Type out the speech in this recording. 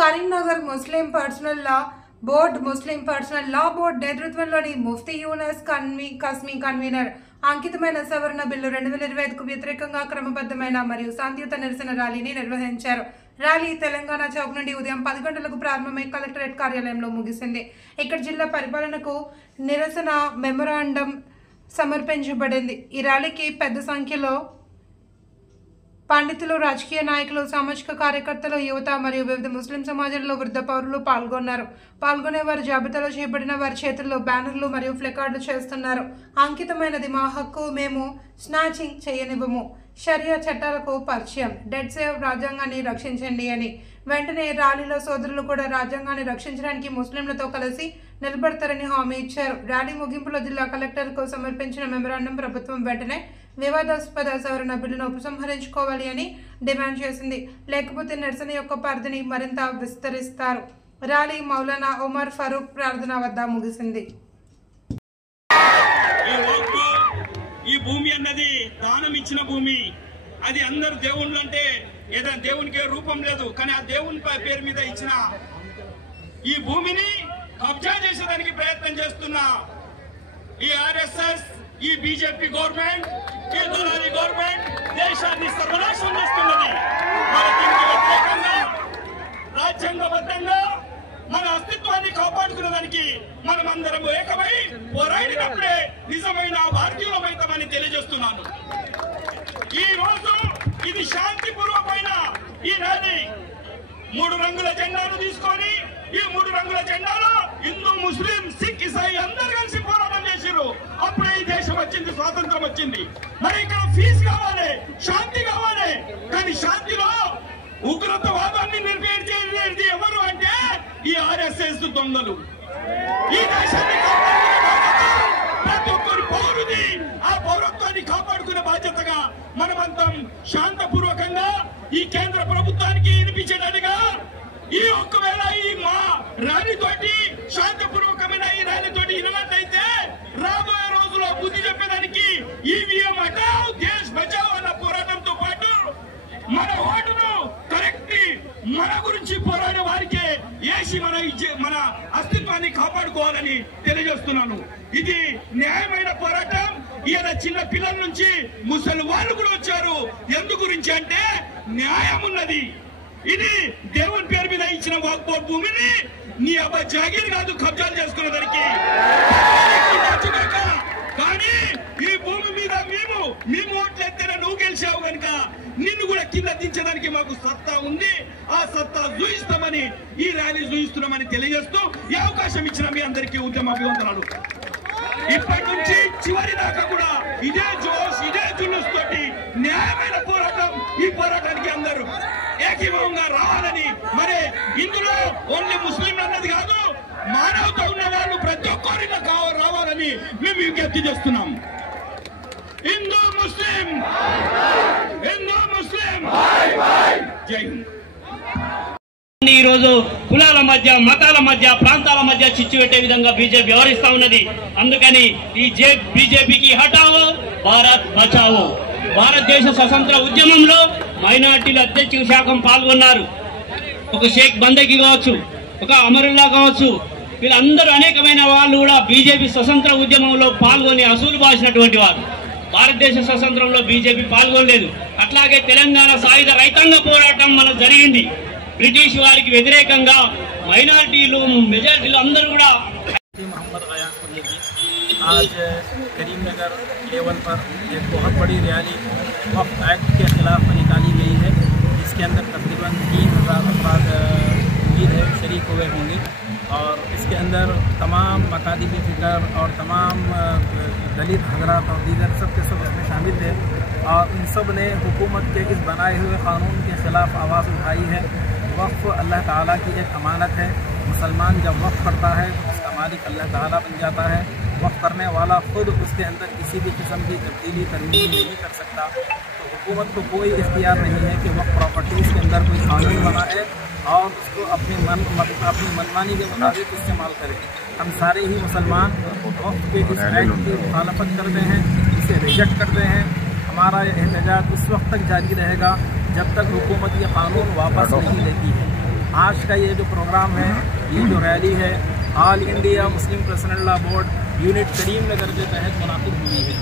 కరీంనగర్ ముస్లిం personal లా board నేతృత్వంలోని Mufti Yunus కస్మీ convener అంకితమైన సవరణ బిల్లు 2025కు వ్యతిరేకంగా క్రమబద్ధమైన మరియు శాంతియుత నిరసన ర్యాలీని నిర్వహించారు. ర్యాలీ తెలంగాణ చౌక్ నుండి ఉదయం 10 గంటలకు ప్రారంభమై కలెక్టరేట్ కార్యాలయంలో ముగిసింది. ఇక్కడ జిల్లా పరిపాలనకు నిరసన మెమోరాండం సమర్పించబడింది. ఈ ర్యాలీకి పెద్ద సంఖ్యలో పండితులు, రాజకీయ నాయకులు, సామాజిక కార్యకర్తలు, యువత మరియు వివిధ ముస్లిం సమాజంలో వృద్ధ పౌరులు పాల్గొన్నారు. పాల్గొనే వారి జాబితాలో చేయబడిన వారి చేతుల్లో బ్యానర్లు మరియు ప్లకార్డులు చేస్తున్నారు. అంకితమైనది మా హక్కు, మేము స్నాచింగ్ చేయనివ్వము, షరియా చట్టాలకు పరిచయం, డెడ్ సేవ్, రాజ్యాంగాన్ని రక్షించండి అని. వెంటనే ర్యాలీలో సోదరులు కూడా రాజ్యాంగాన్ని రక్షించడానికి ముస్లింలతో కలిసి నిలబడతారని హామీ ఇచ్చారు. ర్యాలీ ముగింపులో జిల్లా కలెక్టర్కు సమర్పించిన మెమోరాండం ప్రభుత్వం వెంటనే వివాదాస్పద సవరణ బిల్లును ఉపసంహరించుకోవాలి అని డిమాండ్ చేసింది. లేకపోతే నిరసన యొక్క పరిధిని మరింత విస్తరిస్తారు. ర్యాలీ మౌలానా ఉమర్ ఫరూక్ ప్రార్థన వద్ద ముగిసింది. ఈ భూమి అన్నది దానం ఇచ్చిన భూమి. అది అందరు దేవుళ్ళు అంటే ఏదైనా దేవునికి రూపం లేదు, కానీ ఆ దేవుని పేరు మీద ఇచ్చిన ఈ భూమిని కబ్జా చేసేదానికి ప్రయత్నం చేస్తున్న ఈ ఆర్ఎస్ఎస్, ఈ బీజేపీ గవర్నమెంట్, ఈ దళారీ గవర్నమెంట్ దేశాన్ని సర్వనాశనం చేస్తున్నది. దీనికి వ్యతిరేకంగా రాజ్యాంగబద్ధంగా మన అస్తిత్వాన్ని కాపాడుకునేదానికి మనమందరం ఏకమై పోరాడినప్పుడే నిజమైన భారతీయులమైతామని తెలియజేస్తున్నాను. ఈ రోజు ఇది శాంతిపూర్వకమైన ఈ ర్యాలీ 3 రంగుల జెండాను తీసుకొని, ఈ 3 రంగుల జెండాలో హిందూ, ముస్లిం, సిక్, ఇసాయి అందరు కలిసి పోరాటం చేశారు. అప్పుడే ఈ దేశం వచ్చింది, స్వాతంత్రం వచ్చింది. మరి ఇక్కడ పీస్ కావాలి, శాంతి కావాలి. కానీ శాంతిలో ఉగ్రతవాదాన్ని నిర్వహించేది ఎవరు అంటే ఈ ఆర్ఎస్ఎస్ దొంగలు. ఈ దేశాన్ని ప్రతి ఒక్కరి పౌరుది. ఆ పౌరత్వాన్ని కాపాడుకునే బాధ్యతగా మనమంతం శాంతపూర్వకంగా ఈ కేంద్ర ప్రభుత్వానికి వినిపించేటట్టుగా ఈ ఒక్కవేళ ఈ మా ర్యాలీతోటి శాంతిపూర్వకమైన ఈ ర్యాలీతోటి వినట్లయితే రాబోయే రోజుల్లో బుద్ధి చెప్పేదానికి ఈవీఎం హటావ్ దేశ్ బచావ్ అన్న పోరాటంతో పాటు మన ఓటును కరెక్ట్ మన గురించి పోరాడే వారికే వేసి మన అస్తిత్వాన్ని కాపాడుకోవాలని తెలియజేస్తున్నాను. ఇది న్యాయమైన పోరాటం. ఈయన చిన్న పిల్లల నుంచి ముసలి వాళ్ళు కూడా వచ్చారు. ఎందు గురించి అంటే న్యాయం ఉన్నది. ఇది దేవుని పేరు మీద ఇచ్చిన వాగ్బోర్డ్ భూమిని నీ అబ్బా జాగీర్ కాదు కబ్జాలు చేసుకునేదానికి. కానీ ఈ భూమి మీద మేము ఓట్లెత్తేనే నువ్వు గెలిచావు కనుక నిన్ను కూడా కింద దించడానికి మాకు సత్తా ఉంది. ఆ సత్తా చూయిస్తామని ఈ ర్యాలీ చూయిస్తున్నామని తెలియజేస్తూ ఈ అవకాశం ఇచ్చిన మీ అందరికీ ఉద్యమ అభివందనాలు. ఇప్పటి నుంచి చివరి దాకా కూడా ఇదే జోష్, ఇదే జులుస్ తోటి న్యాయమైన పోరాటం. ఈ పోరాటానికి అందరూ ఏకీభవంగా రావాలని, మరి ఇందులో ఓన్లీ ముస్లింలు అన్నది కాదు, మానవత ఉన్న వాళ్ళు ప్రతి ఒక్కరిలో రావాలని మేము విజ్ఞప్తి చేస్తున్నాం. హిందూ ముస్లిం, జై హింద్. ఈ రోజు కులాల మధ్య, మతాల మధ్య, ప్రాంతాల మధ్య చిచ్చు పెట్టే విధంగా బీజేపీ వ్యవహరిస్తా ఉన్నది. అందుకని ఈ బీజేపీకి హటావో, భారత్ బచావో. భారతదేశ స్వతంత్ర ఉద్యమంలో మైనార్టీల అధ్యక్ష శాఖం పాల్గొన్నారు. ఒక షేక్ బందకి కావచ్చు, ఒక అమరుల్లా కావచ్చు, వీళ్ళందరూ అనేకమైన వాళ్ళు కూడా బీజేపీ స్వతంత్ర ఉద్యమంలో పాల్గొని అసూలు బాసినటువంటి వారు. భారతదేశ స్వతంత్రంలో బీజేపీ పాల్గొనలేదు. అట్లాగే తెలంగాణ సాయుధ రైతాంగ పోరాటం మనకు జరిగింది. బ్రిటిష్ వారికి వ్యతిరేకంగా మైనారిటీలు, మెజారిటీలు అందరూ కూడా. आज करीमनगर लेवल पर एक बहुत बड़ी रैली वक्फ एक्ट के खिलाफ निकाली गई है, जिसके अंदर तकरीबन 3000 अफराद उम्मीद है शरीक हुए होंगे। और इसके अंदर तमाम मकादिबी फ़िक्र और तमाम दलित हजरात और दीगर सब के सब इसमें शामिल थे। और इन सब ने हुकूमत के इस बनाए हुए क़ानून के ख़िलाफ़ आवाज़ उठाई है। वक्फ अल्लाह ताला की एक अमानत है। मुसलमान जब वक्फ करता है उसका मालिक अल्लाह ताला बन जाता है। वक्फ करने वाला खुद उसके अंदर किसी भी किस्म की तब्दीली तरमीम नहीं कर सकता। तो हुकूमत को कोई इख्तियार नहीं है कि वक्फ प्रॉपर्टीज़ के अंदर कोई कानून बनाए और उसको अपनी मनमानी के मुताबिक इस्तेमाल करे। हम सारे ही मुसलमान वक्फ के इस एक्ट की मुखालफत करते हैं, इसे रिजेक्ट करते हैं। हमारा यह एहतजाज उस वक्त तक जारी रहेगा जब तक हुकूमत ये कानून वापस नहीं लेती है। आज का ये जो प्रोग्राम है, ये जो रैली है, All India Muslim Personal Law Board unit Karimnagar के तहत मुनाकिद हुई है।